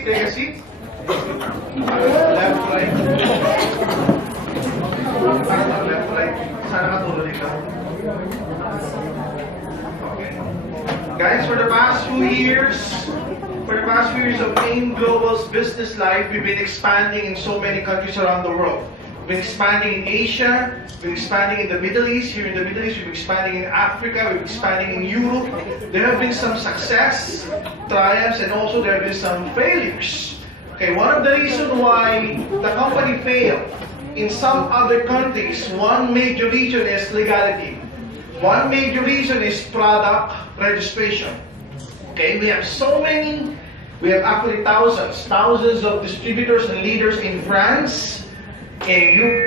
seat, take a seat. Left, right. Left, right. Sana katulad ikaw. Okay. Guys, for the past few years of AIM Global's business life, we've been expanding in so many countries around the world. We've been expanding in Asia, we've been expanding in the Middle East. Here in the Middle East, we've been expanding in Africa, we've been expanding in Europe. There have been some success, triumphs, and also there have been some failures. Okay, one of the reasons why the company failed in some other countries, one major reason is legality. One major reason is product registration. Okay, we have actually thousands of distributors and leaders in France, in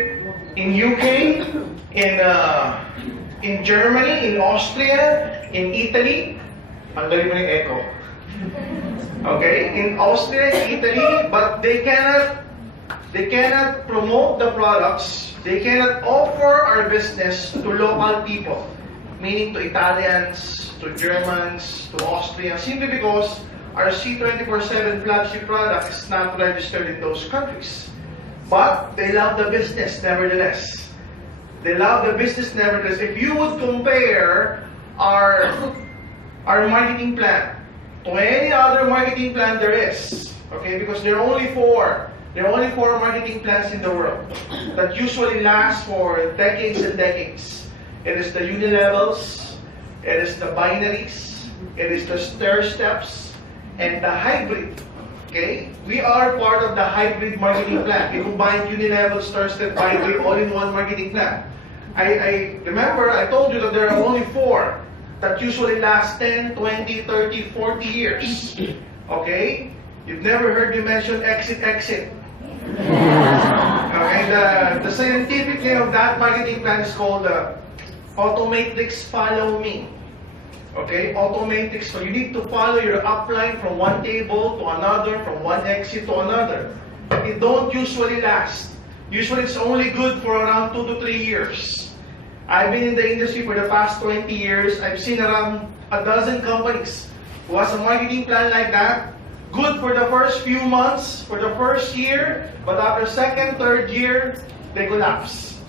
UK, in Germany, in Austria, in Italy. Ang galing mo yung echo. Okay, in Austria, Italy, but they cannot promote the products. They cannot offer our business to local people, meaning to Italians, to Germans, to Austrians, simply because our C24/7 flagship product is not registered in those countries. But they love the business nevertheless. They love the business nevertheless. If you would compare our marketing plan to any other marketing plan there is, okay, because there are only four marketing plans in the world that usually last for decades and decades. It is the unilevels, it is the binaries, it is the stair steps, and the hybrid. Okay? We are part of the hybrid marketing plan. We combine unilevel, stair step, binary, all in one marketing plan. I remember I told you that there are only four that usually last 10, 20, 30, 40 years. Okay? You've never heard me mention exit. Okay? The scientific name of that marketing plan is called Automatrix Follow Me. Okay, Automatrix. So you need to follow your upline from one table to another, from one exit to another. It don't usually last. Usually it's only good for around 2 to 3 years. I've been in the industry for the past 20 years. I've seen around a dozen companies who has a marketing plan like that. Good for the first few months, for the first year, but after second, third year, they collapse.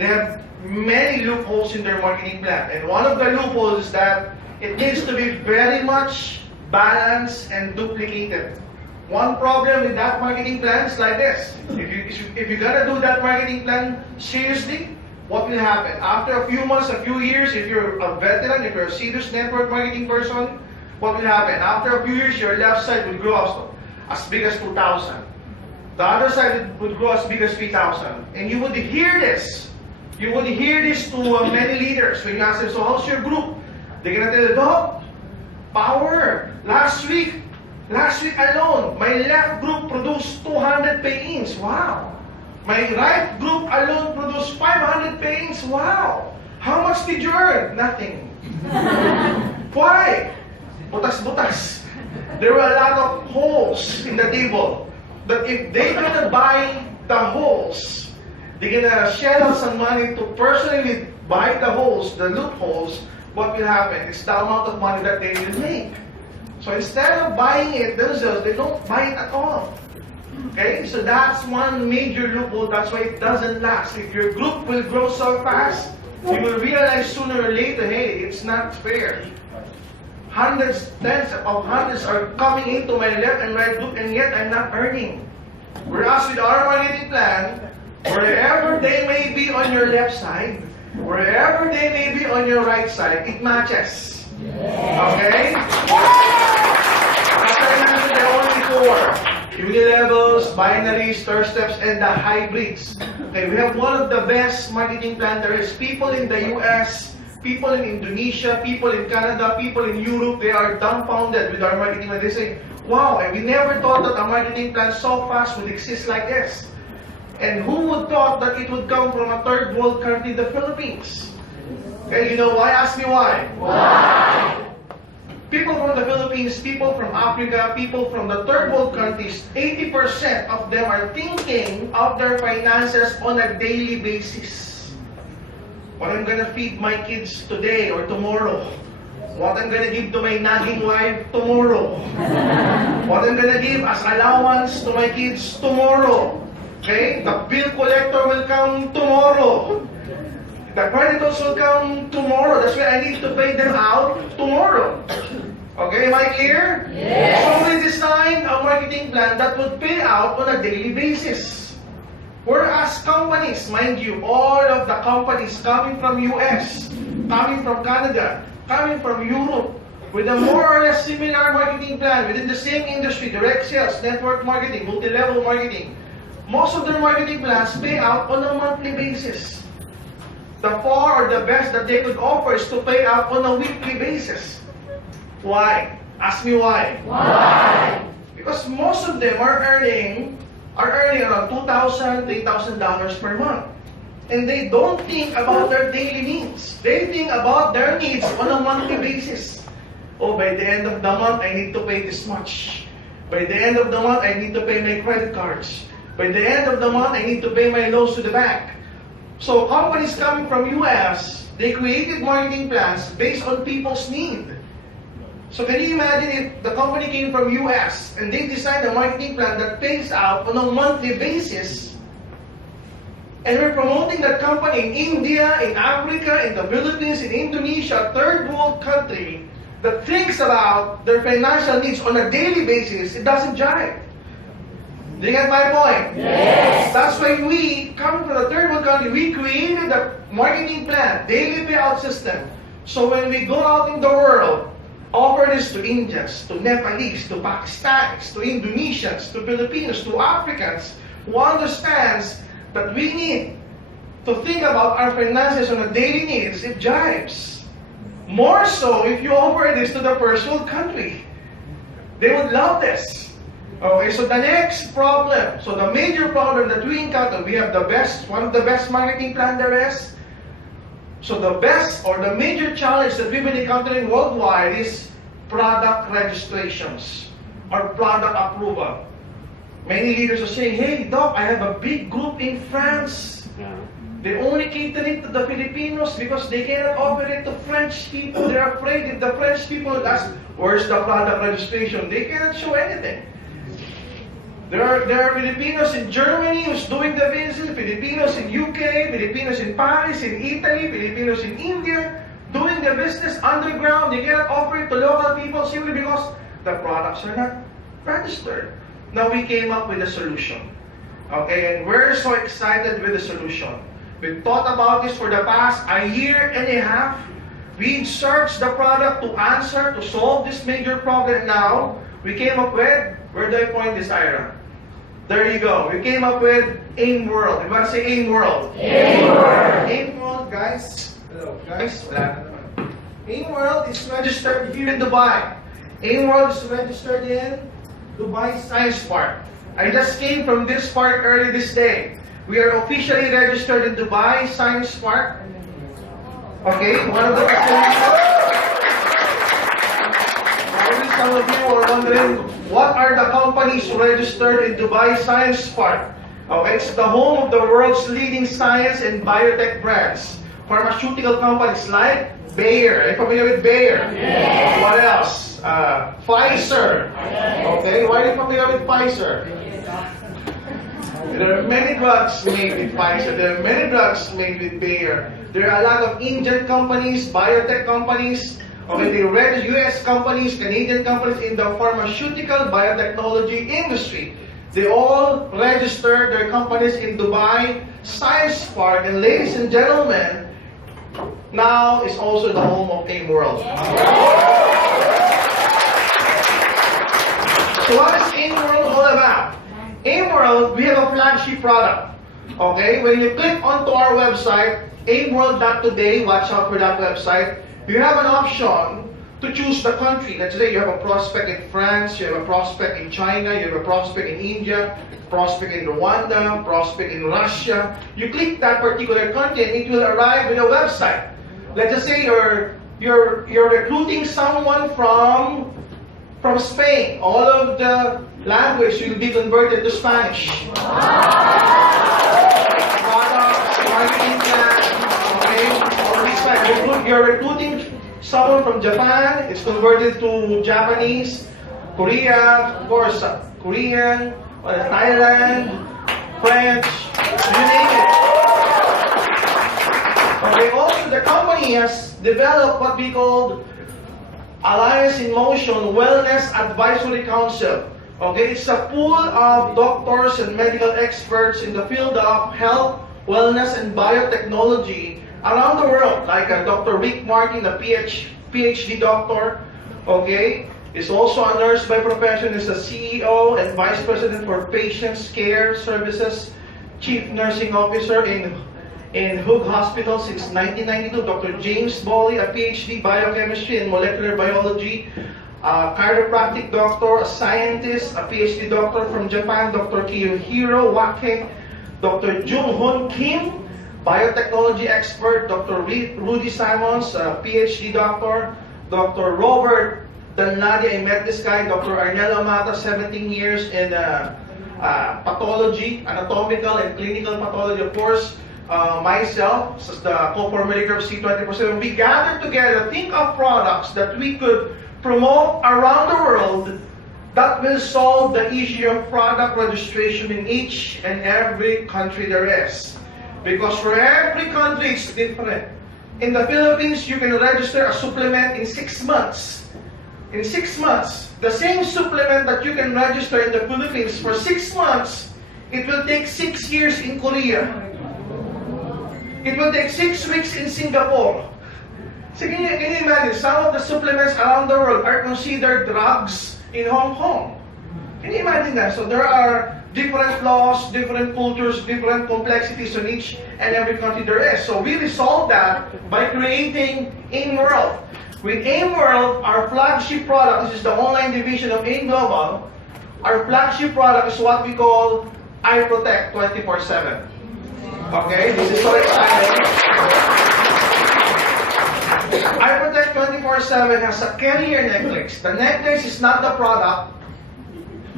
They have many loopholes in their marketing plan. And one of the loopholes is that it needs to be very much balanced and duplicated. One problem with that marketing plan is like this. If you're gonna do that marketing plan seriously, what will happen? After a few months, a few years, if you're a veteran, if you're a serious network marketing person, what will happen? After a few years, your left side will grow as big as 2,000. The other side would grow as big as 3,000. And you would hear this. You would hear this to many leaders when you ask them, so how's your group? They're gonna tell you, Doc, power. Last week alone, my left group produced 200 pay-ins. Wow. My right group alone produced 500 pay-ins. Wow. How much did you earn? Nothing. Why? Butas-butas. There were a lot of holes in the table. But if they're gonna buy the holes, they're gonna shell out some money to personally buy the holes, the loopholes. What will happen? It's the amount of money that they will make. So instead of buying it themselves, they don't buy it at all. Okay? So that's one major loophole. That's why it doesn't last. If your group will grow so fast, you will realize sooner or later, hey, it's not fair. Hundreds, tens of hundreds are coming into my left and right group, and yet I'm not earning. Whereas with our marketing plan, wherever they may be on your left side, wherever they may be on your right side, it matches. Okay? As I mentioned, there are only four. Unilevels, binaries, stair steps, and the hybrids. Okay, we have one of the best marketing plan there is. People in the US, people in Indonesia, people in Canada, people in Europe, they are dumbfounded with our marketing plan. They say, wow, we never thought that a marketing plan so fast would exist like this. And who would thought that it would come from a third world country, the Philippines? Okay, you know why? Ask me why. Why? People from the Philippines, people from Africa, people from the third world countries, 80% of them are thinking of their finances on a daily basis. What I'm gonna feed my kids today or tomorrow. what I'm gonna give to my nagging wife tomorrow, what I'm gonna give as allowance to my kids tomorrow. Okay? The bill collector will come tomorrow. The creditors will come tomorrow. That's why I need to pay them out tomorrow. Okay, am I clear? Yes. So we designed a marketing plan that would pay out on a daily basis. Whereas companies, mind you, all of the companies coming from US, coming from Canada, coming from Europe, with a more or less similar marketing plan within the same industry, direct sales, network marketing, multi-level marketing, most of their marketing plans pay out on a monthly basis. The far or the best that they could offer is to pay out on a weekly basis. Why? Ask me why. Why? Because most of them are earning around $2,000, $3,000 per month. And they don't think about their daily needs. They think about their needs on a monthly basis. Oh, by the end of the month, I need to pay this much. By the end of the month, I need to pay my credit cards. By the end of the month, I need to pay my loans to the bank. So companies coming from US, they created marketing plans based on people's need. So can you imagine if the company came from US and they designed a marketing plan that pays out on a monthly basis, and we're promoting that company in India, in Africa, in the Philippines, in Indonesia, a third world country that thinks about their financial needs on a daily basis, it doesn't jive. Do you get my point? Yes. That's why we, coming from the third world country, we created a marketing plan, daily payout system. So when we go out in the world, offer this to Indians, to Nepalese, to Pakistanis, to Indonesians, to Filipinos, to Africans, who understands that we need to think about our finances on a daily needs, it jives. More so if you offer this to the first world country. They would love this. Okay, so the next problem, so the major problem that we encounter, we have the best, one of the best marketing plan there is. So the best or the major challenge that we've been encountering worldwide is product registrations or product approval. Many leaders are saying, hey Doc, I have a big group in France. They only cater it to the Filipinos because they cannot offer it to French people. They're afraid if the French people ask, where's the product registration? They cannot show anything. There are Filipinos in Germany who's doing the business, Filipinos in UK, Filipinos in Paris, in Italy, Filipinos in India, doing the business underground. They cannot offer it to local people simply because the products are not registered. Now we came up with a solution. Okay, and we're so excited with the solution. We've thought about this for the past a year and a half. We searched the product to answer, to solve this major problem. Now, we came up with, where do I point this, Ira? There you go. We came up with AIM World. You want to say AIM World? AIM World. AIM World, guys. Hello, guys. AIM World is registered here in Dubai. AIM World is registered in Dubai Science Park. I just came from this park early this day. We are officially registered in Dubai Science Park. Okay, one of the maybe some of you are wondering, what are the companies registered in Dubai Science Park? Okay, it's the home of the world's leading science and biotech brands. Pharmaceutical companies like Bayer. Are you familiar with Bayer? Yes. What else? Pfizer. Okay, why are you familiar with Pfizer? There are many drugs made with Pfizer. There are many drugs made with Bayer. There are a lot of Indian companies, biotech companies, okay, the US companies, Canadian companies in the pharmaceutical biotechnology industry. They all registered their companies in Dubai Science Park. And ladies and gentlemen, now is also the home of AIM World. So what is AIM World all about? AIM World, we have a flagship product. Okay, when you click onto our website, aimworld.today, watch out for that website, you have an option to choose the country. Let's say you have a prospect in France, you have a prospect in China, you have a prospect in India, prospect in Rwanda, prospect in Russia. You click that particular country and it will arrive with a website. Let's just say you're recruiting someone from Spain. All of the language will be converted to Spanish. Products, marketing plan, okay? You're recruiting someone from Japan, it's converted to Japanese, Korea, of course, Korean, Thailand, French, you name it. Okay, also the company has developed what we call Alliance in Motion Wellness Advisory Council. Okay, it's a pool of doctors and medical experts in the field of health, wellness, and biotechnology around the world, like Dr. Rick Martin, a PhD doctor. Okay, is also a nurse by profession, is a CEO and Vice President for Patients Care Services, Chief Nursing Officer in Hoog Hospital since 1992. Dr. James Boley, a PhD biochemistry and molecular biology, a chiropractic doctor, a scientist, a PhD doctor from Japan, Dr. Kiyohiro Wake, Dr. Jung-Hoon Kim, biotechnology expert, Dr. Rudy Simons, a PhD doctor, Dr. Robert Danladia, I met this guy, Dr. Arnel Amata, 17 years in pathology, anatomical and clinical pathology, of course. Myself, as the co-formulator of C24/7, we gathered together, think of products that we could promote around the world that will solve the issue of product registration in each and every country there is. Because for every country it's different. In the Philippines, you can register a supplement in 6 months. In 6 months, the same supplement that you can register in the Philippines for 6 months, it will take 6 years in Korea. It will take 6 weeks in Singapore. So can you imagine, some of the supplements around the world are considered drugs in Hong Kong. Can you imagine that? So there are different laws, different cultures, different complexities in each and every country there is. So we resolved that by creating AIM World. With AIM World, our flagship product, this is the online division of AIM Global, our flagship product is what we call iProtect 24/7. Okay, this is so exciting. iProtect 24/7 has a carrier necklace. The necklace is not the product,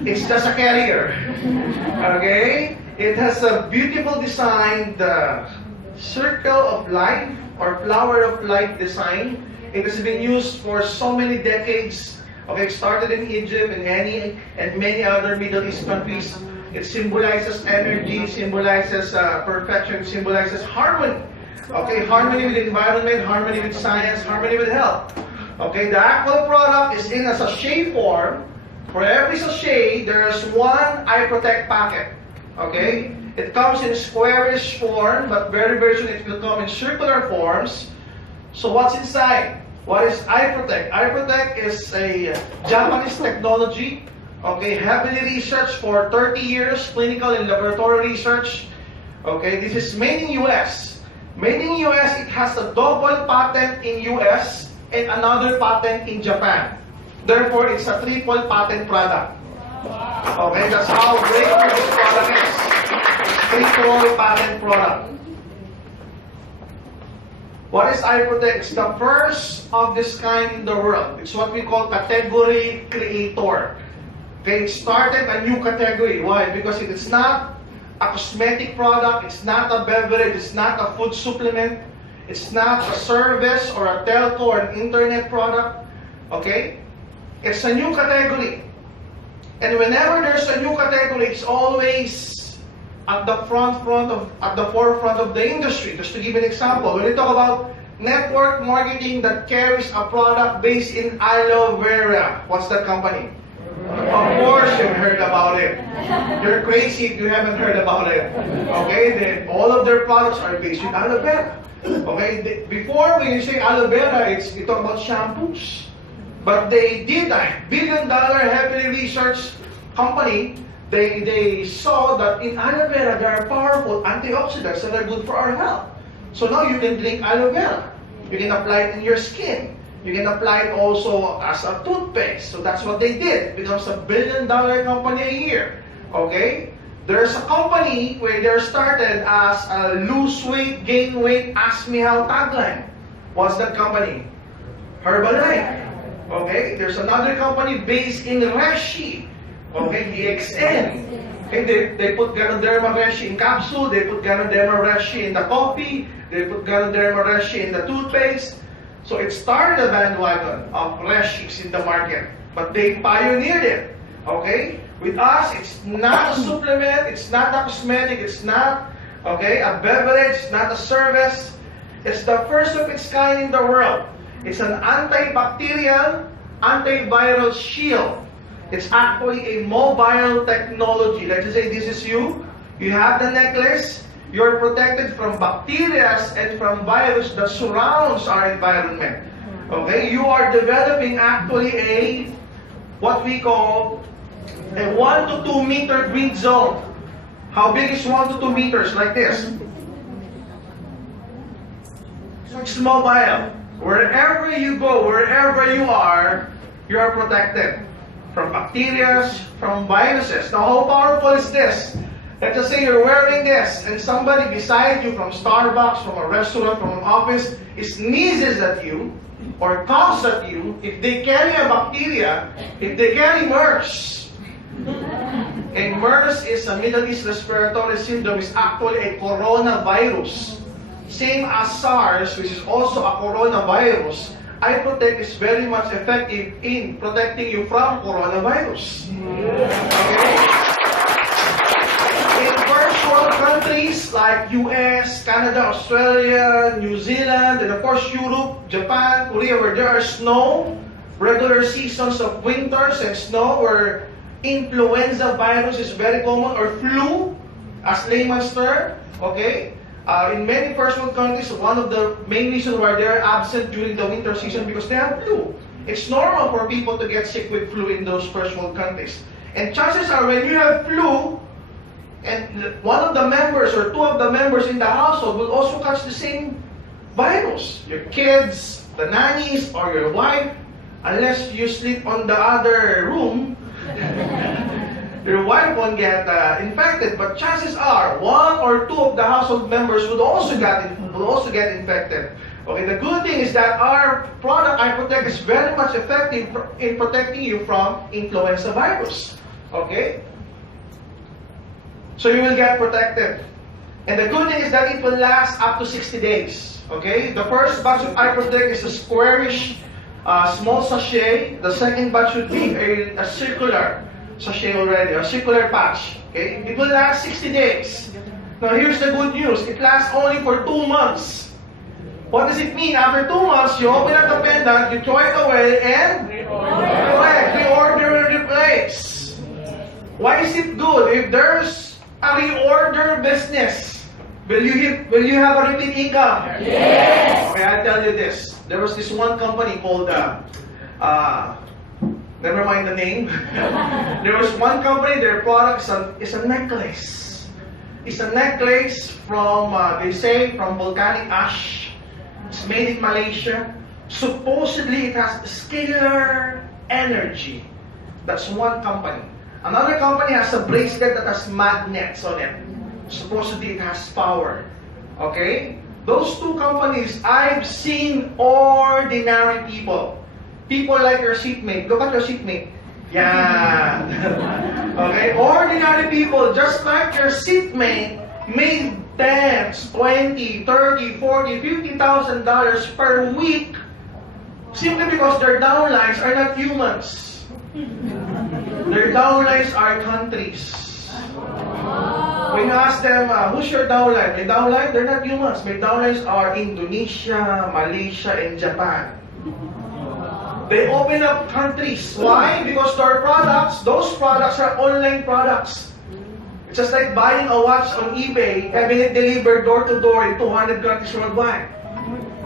it's just a carrier. Okay, it has a beautiful design, the circle of life or flower of life design. It has been used for so many decades. Okay, it started in Egypt and many other Middle East countries. It symbolizes energy, symbolizes perfection, symbolizes harmony. Okay, harmony with the environment, harmony with science, harmony with health. Okay, the actual product is in a sachet form. For every sachet, there's one iProtect packet. Okay, it comes in squarish form, but very soon it will come in circular forms. So what's inside? What is iProtect? iProtect is a Japanese technology. Okay, heavily researched for 30 years, clinical and laboratory research. Okay, this is made in US. Made in US, it has a double patent in US and another patent in Japan. Therefore, it's a triple patent product. Okay, that's how great this product is. Triple patent product. What is iProtect? It's the first of this kind in the world. It's what we call category creator. Okay, it started a new category. Why? Because it's not a cosmetic product, it's not a beverage, it's not a food supplement, it's not a service or a telco or an internet product. Okay? It's a new category. And whenever there's a new category, it's always at the forefront of the industry. Just to give an example, when we talk about network marketing that carries a product based in aloe vera, what's that company? Of course you've heard about it. You're crazy if you haven't heard about it. Okay, all of their products are based in aloe vera. Okay, before when you say aloe vera, you talk about shampoos. But they did a $1 billion heavily researched company. They saw that in aloe vera there are powerful antioxidants that are good for our health. So now you can drink aloe vera. You can apply it in your skin. You can apply it also as a toothpaste. So that's what they did. It becomes a $1 billion company a year. Okay? There's a company where they started as a lose weight, gain weight, ask me how tagline. What's that company? Herbalife. Okay? There's another company based in Reshi. Okay? DXN. Okay? They put Ganoderma Reshi in capsule. They put Ganoderma Reshi in the coffee. They put Ganoderma Reshi in the toothpaste. So it started a bandwagon of Reshix in the market, but they pioneered it. Okay? With us, it's not a supplement, it's not a cosmetic, it's not a beverage, it's not a service. It's the first of its kind in the world. It's an antibacterial, antiviral shield. It's actually a mobile technology. Let's just say this is you. You have the necklace. You're protected from bacteria and from virus that surrounds our environment. Okay? You are developing actually a, what we call, a 1 to 2 meter green zone. How big is 1 to 2 meters? Like this. So it's mobile. Wherever you go, wherever you are protected from bacteria, from viruses. Now, how powerful is this? Let's just say you're wearing this, and somebody beside you from Starbucks, from a restaurant, from an office, sneezes at you, or coughs at you. If they carry a bacteria, if they carry MERS, and MERS is a Middle East respiratory syndrome, is actually a coronavirus. Same as SARS, which is also a coronavirus. iProtect is very much effective in protecting you from coronavirus. Okay? In first world countries like US, Canada, Australia, New Zealand, and of course Europe, Japan, Korea, where there are snow, regular seasons of winters and snow, where influenza virus is very common, or flu, as layman's term, okay? In many first world countries, one of the main reasons why they're absent during the winter season because they have flu. It's normal for people to get sick with flu in those first world countries. And chances are when you have flu, and one of the members or two of the members in the household will also catch the same virus. Your kids, the nannies, or your wife, unless you sleep on the other room, your wife won't get infected, but chances are one or two of the household members would also get infected. Okay, the good thing is that our product iProtect is very much effective in protecting you from influenza virus. Okay, so you will get protected, and the good thing is that it will last up to 60 days. Okay, the first batch of iProtect is a squarish, small sachet. The second batch would be a circular sachet already, a circular patch. Okay? It will last 60 days. Now here's the good news. It lasts only for 2 months. What does it mean? After 2 months, you open up the pendant, you throw it away, and reorder and replace. Why is it good? If there's a reorder business, will you have a repeat income? Yes. Okay, I'll tell you this. There was this one company called never mind the name. There was one company, their product is a necklace. It's a necklace from, they say, from volcanic ash. It's made in Malaysia. Supposedly, it has scalar energy. That's one company. Another company has a bracelet that has magnets on it. Supposedly, it has power. Okay? Those two companies, I've seen ordinary people. People like your seatmate. Look at your seatmate. Yeah. Okay? Ordinary people, just like your seatmate, made $10, $20, $30, $40, $50,000 per week simply because their downlines are not humans. Their downlines are countries. When you ask them, who's your downline? My downline, they're not humans. My downlines are Indonesia, Malaysia, and Japan. They open up countries. Why? Because their products, those products are online products. It's just like buying a watch on eBay, having it delivered door to door in 200 countries worldwide.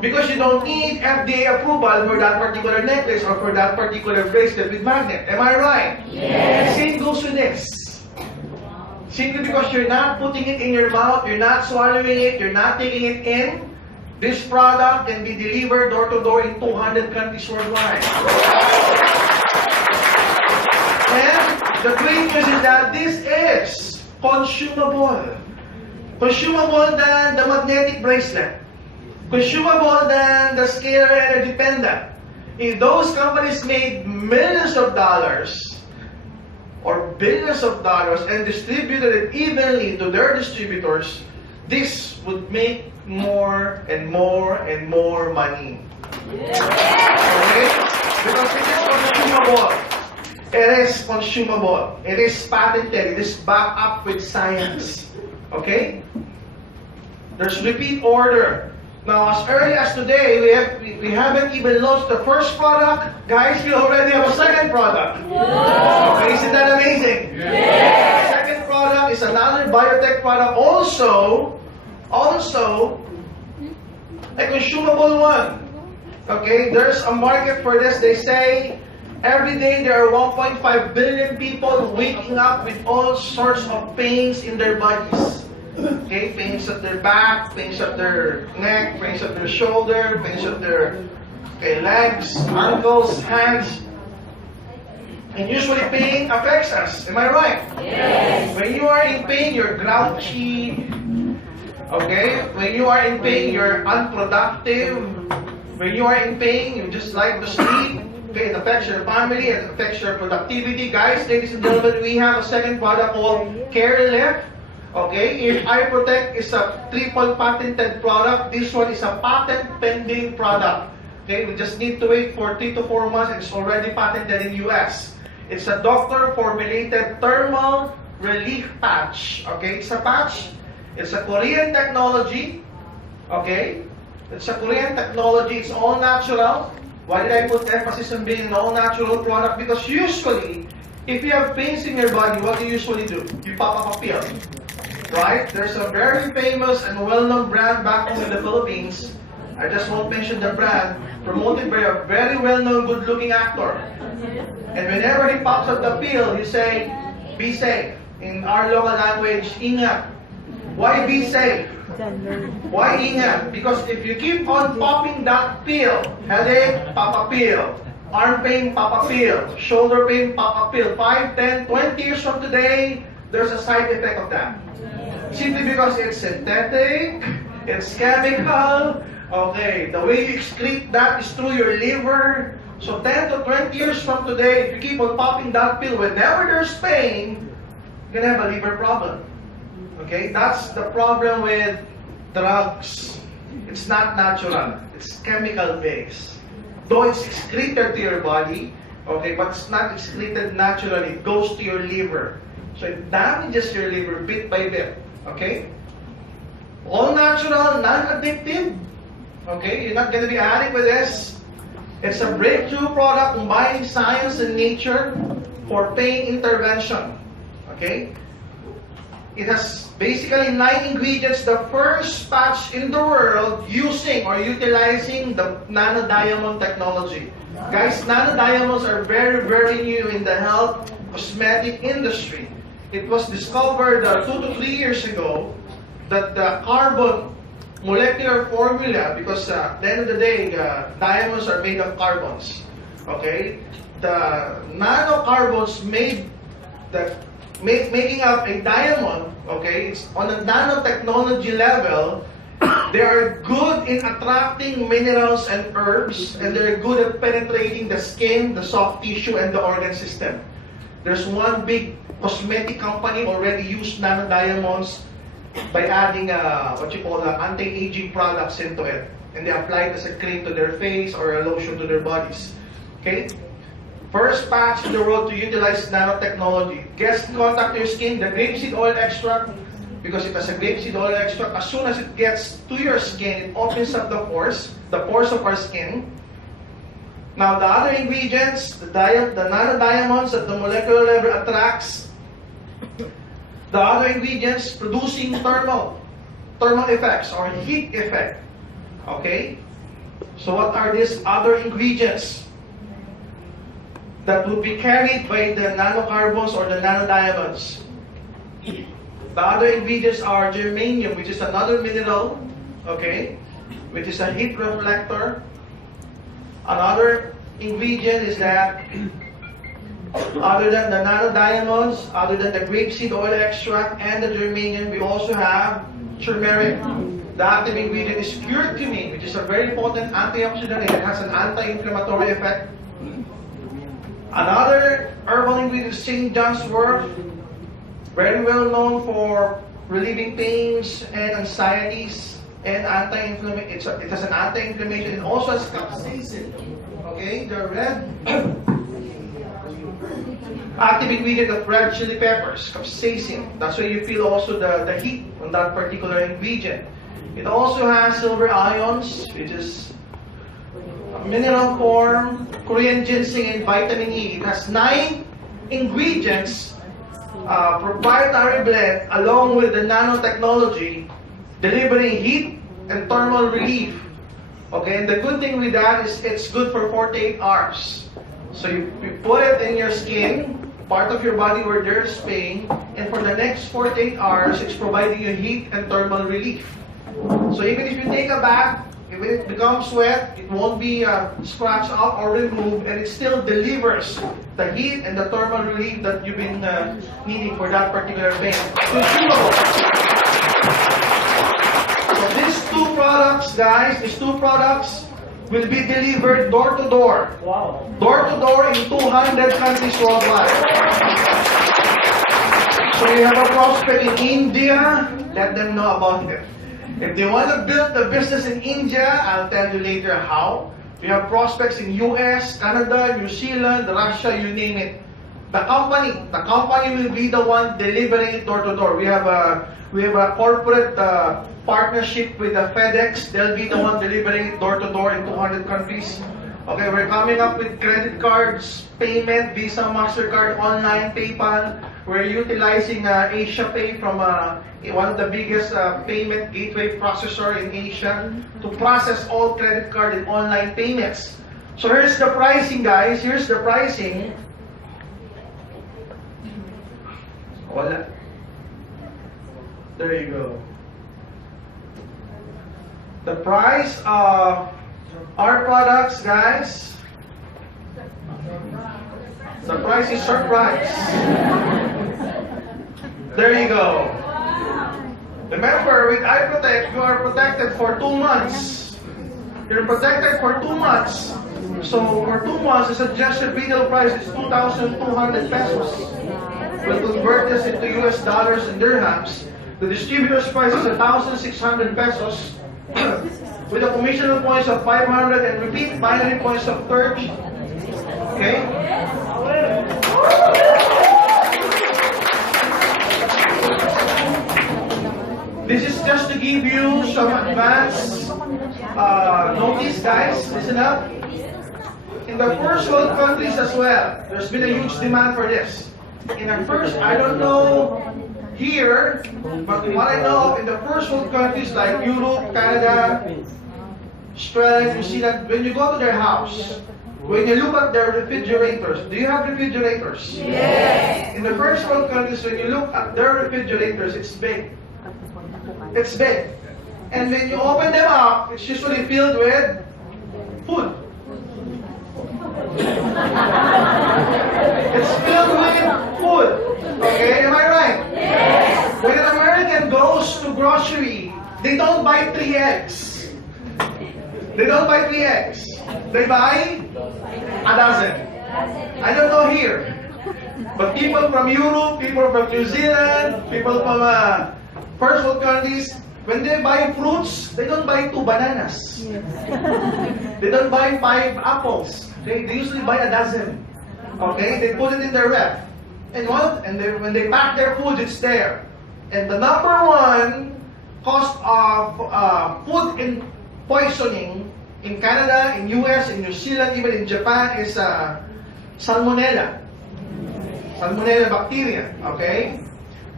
Because you don't need FDA approval for that particular necklace or for that particular bracelet with magnet. Am I right? Yes. Same goes with this. Simply because you're not putting it in your mouth, you're not swallowing it, you're not taking it in, this product can be delivered door to door in 200 countries worldwide. And the great news is that this is consumable. Consumable than the magnetic bracelet. Consumable than the scalar energy pendant. If those companies made millions of dollars or billions of dollars and distributed it evenly to their distributors, this would make more and more and more money. Okay? Because it is consumable. It is consumable. It is patented. It is backed up with science. Okay? There's repeat order. Now, as early as today, we haven't even launched the first product. Guys, we already have a second product. Okay, isn't that amazing? The second product is another biotech product, also a consumable one. Okay, there's a market for this. They say every day there are 1.5 billion people waking up with all sorts of pains in their bodies. Okay, pains at their back, pains at their neck, pains at their shoulder, pains at their legs, ankles, hands. And usually pain affects us. Am I right? Yes. When you are in pain, you're grouchy. Okay? When you are in pain, you're unproductive. When you are in pain, you just like to sleep. Okay, it affects your family, it affects your productivity. Guys, ladies and gentlemen, we have a second product called Care Lift. Okay, if Eye Protect is a triple patented product, this one is a patent pending product. Okay, we just need to wait for 3 to 4 months and it's already patented in US. It's a doctor formulated thermal relief patch. Okay, it's a patch. It's a Korean technology. Okay, it's a Korean technology. It's all natural. Why did I put emphasis on being an all natural product? Because usually, if you have pains in your body, what do you usually do? You pop up a pill. Right? There's a very famous and well-known brand back home in the Philippines. I just won't mention the brand, promoted by a very well-known, good-looking actor. And whenever he pops up the pill, you say, be safe. In our local language, ingat. Why be safe? Why ingat? Because if you keep on popping that pill, headache, pop a pill. Arm pain, pop a pill. Shoulder pain, pop a pill. 5, 10, 20 years from today, there's a side effect of that. Simply because it's synthetic, it's chemical. Okay, the way you excrete that is through your liver. So 10 to 20 years from today, if you keep on popping that pill, whenever there's pain, you're gonna have a liver problem. Okay, that's the problem with drugs. It's not natural. It's chemical based. Though it's excreted to your body, okay, but it's not excreted naturally. It goes to your liver. So it damages your liver bit by bit. Okay? All natural, non-addictive. Okay? You're not going to be addict with this. It's a breakthrough product combining science and nature for pain intervention. Okay? It has basically 9 ingredients. The first patch in the world using or utilizing the nanodiamond technology. Guys, nanodiamonds are very, very new in the health cosmetic industry. It was discovered 2 to 3 years ago that the carbon molecular formula, because at the end of the day, diamonds are made of carbons. Okay? The nanocarbons making up a diamond, okay, it's on a nanotechnology level. They are good in attracting minerals and herbs, and they're good at penetrating the skin, the soft tissue, and the organ system. There's one big cosmetic company already used nanodiamonds by adding anti-aging products into it, and they apply it as a cream to their face or a lotion to their bodies. Okay? First patch in the world to utilize nanotechnology. Gets in contact with your skin, the grapeseed oil extract, because it has a grapeseed oil extract. As soon as it gets to your skin, it opens up the pores of our skin. Now the other ingredients, the nanodiamonds at the molecular level attracts the other ingredients producing thermal effects or heat effect. Okay? So what are these other ingredients that would be carried by the nanocarbons or the nanodiamonds? The other ingredients are germanium, which is another mineral, okay, which is a heat reflector. Another ingredient is that other than the nanodiamonds, other than the grapeseed oil extract and the germanium, we also have turmeric. The active ingredient is curcumin, which is a very potent antioxidant. It has an anti-inflammatory effect. Another herbal ingredient is St. John's wort, very well known for relieving pains and anxieties. and anti-inflammation. It has an anti-inflammation. It also has capsaicin. Okay, the red active ingredient of red chili peppers, capsaicin. That's why you feel also the heat on that particular ingredient. It also has silver ions, which is mineral form, Korean ginseng, and vitamin E. It has 9 ingredients, proprietary blend, along with the nanotechnology, delivering heat and thermal relief. Okay, and the good thing with that is it's good for 48 hours. So you put it in your skin, part of your body where there's pain, and for the next 48 hours, it's providing you heat and thermal relief. So even if you take a bath, if it becomes wet, it won't be scratched out or removed, and it still delivers the heat and the thermal relief that you've been needing for that particular pain. So it's doable. So these two products, guys, these two products will be delivered door to door. Wow. Door to door in 200 countries worldwide. So you have a prospect in India, let them know about it. If they want to build the business in India, I'll tell you later how. We have prospects in US, Canada, New Zealand, Russia, you name it. The company will be the one delivering it door to door. We have a corporate partnership with the FedEx. They'll be the one delivering it door to door in 200 countries. Okay, we're coming up with credit cards, payment, Visa, MasterCard, online, PayPal. We're utilizing Asia Pay from one of the biggest payment gateway processor in Asia to process all credit card and online payments. So here's the pricing, guys. Here's the pricing. Wala. There you go. The price of our products, guys. The price is surprise. There you go. Remember, with iProtect, you are protected for 2 months. You're protected for 2 months. So for 2 months, the suggested retail price is 2,200 pesos. We'll convert this into US dollars and dirhams. The distributor's price is 1,600 pesos. With a commissional points of 500 and repeat binary points of 30. Okay? This is just to give you some advance notice, guys. Listen up. In the first world countries as well, there's been a huge demand for this. In the first, I don't know here, but what I know of in the first world countries like Europe, Canada, Australia, New Zealand, when you go to their house, when you look at their refrigerators, do you have refrigerators? Yes. In the first world countries, when you look at their refrigerators, it's big. It's big. And when you open them up, it's usually filled with food. It's filled with food. Okay, am I right? Yes. When an American goes to grocery, they don't buy 3 eggs. They don't buy 3 eggs. They buy a dozen. I don't know here. But people from Europe, people from New Zealand, people from first world countries, when they buy fruits, they don't buy 2 bananas. They don't buy 5 apples. They usually buy a dozen. Okay, they put it in their ref. And when they pack their food, it's there. And the number 1 cause of food poisoning in Canada, in US, in New Zealand, even in Japan is salmonella. Salmonella bacteria. Okay?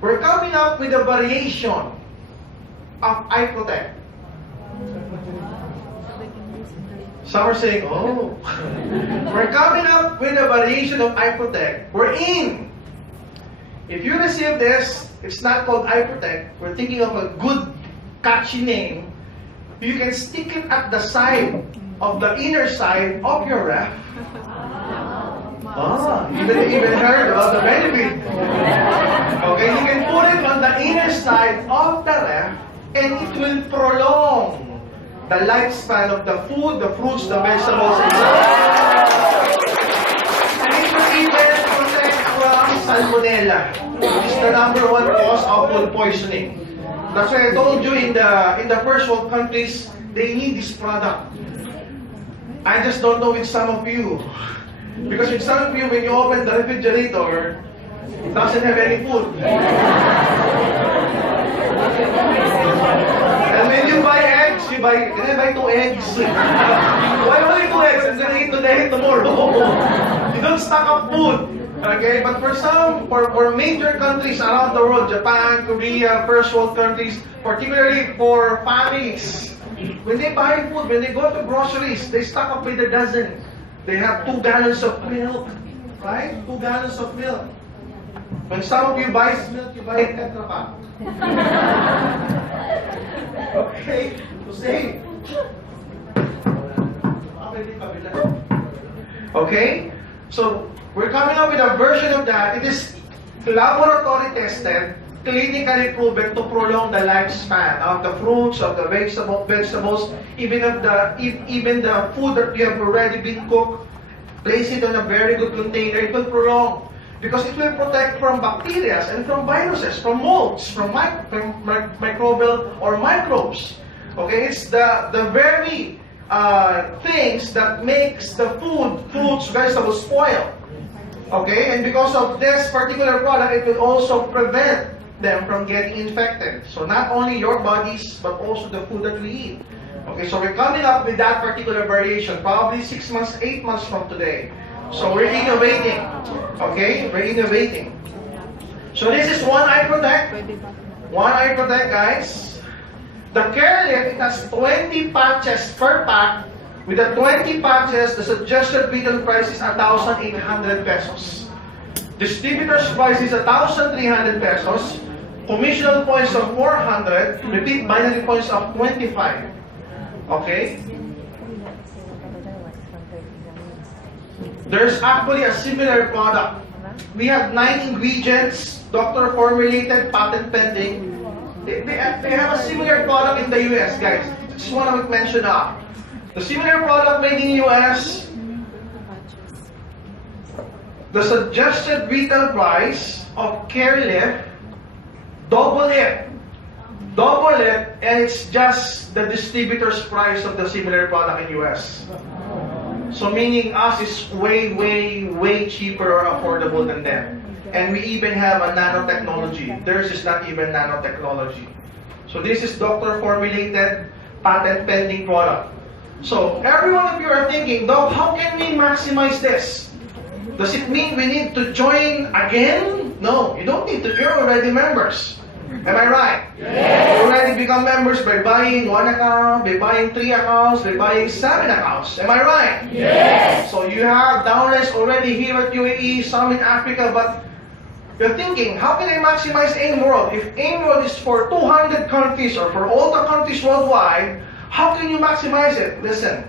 We're coming up with a variation of iProtect. Some are saying, oh. We're coming up with a variation of iProtect. We're in. If you receive this, it's not called iProtect. We're thinking of a good, catchy name. You can stick it at the side of the inner side of your ref. Even heard about the benefit. Okay, you can put it on the inner side of the ref, and it will prolong the lifespan of the food, the fruits, the vegetables, and it will even protect from salmonella, which is the number 1 cause of food poisoning. That's why I told you in the first world countries, they need this product. I just don't know with some of you. Because with some of you, when you open the refrigerator, it doesn't have any food. And when you buy eggs, can I buy 2 eggs? Why only 2 eggs? And then I eat today, tomorrow. You don't stock up food. Okay, but for major countries around the world, Japan, Korea, first world countries, particularly for families, when they buy food, when they go to groceries, they stock up with a dozen. They have 2 gallons of milk, right? 2 gallons of milk. When some of you buy milk, you buy a Tetra Pak. Okay, to save. Okay, so we're coming up with a version of that. It is laboratory tested, clinically proven to prolong the lifespan of the fruits, of the vegetables, even the food that you have already been cooked. Place it on a very good container. It will prolong because it will protect from bacteria and from viruses, from molds, from microbial or microbes. Okay, it's the very things that makes the food, fruits, vegetables spoil. Okay, and because of this particular product, it will also prevent them from getting infected. So not only your bodies, but also the food that we eat. Okay, so we're coming up with that particular variation, probably 6 months, 8 months from today. So we're innovating. Okay, we're innovating. So this is One Eye Protect. One Eye Protect, guys. The Care Lift, it has 20 patches per pack. With the 20 patches, the suggested retail price is 1,800 pesos. Distributor's price is 1,300 pesos. Commissional points of 400. Repeat binary points of 25. Okay? There's actually a similar product. We have 9 ingredients, doctor formulated, patent pending. They have a similar product in the US, guys. Just want to mention that. The similar product made in US, the suggested retail price of Care Lift, double it, and it's just the distributor's price of the similar product in US. So meaning us is way cheaper or affordable than them. And we even have a nanotechnology. Theirs is not even nanotechnology. So this is doctor formulated, patent pending product. So every one of you are thinking, Doc, how can we maximize this? Does it mean we need to join again? No, you don't need to. You're already members. Am I right? Yes. You already become members by buying 1 account, by buying 3 accounts, by buying 7 accounts. Am I right? Yes. So you have downloads already here at UAE, some in Africa, but you're thinking, how can I maximize AIM World? If AIM World is for 200 countries or for all the countries worldwide, how can you maximize it? Listen,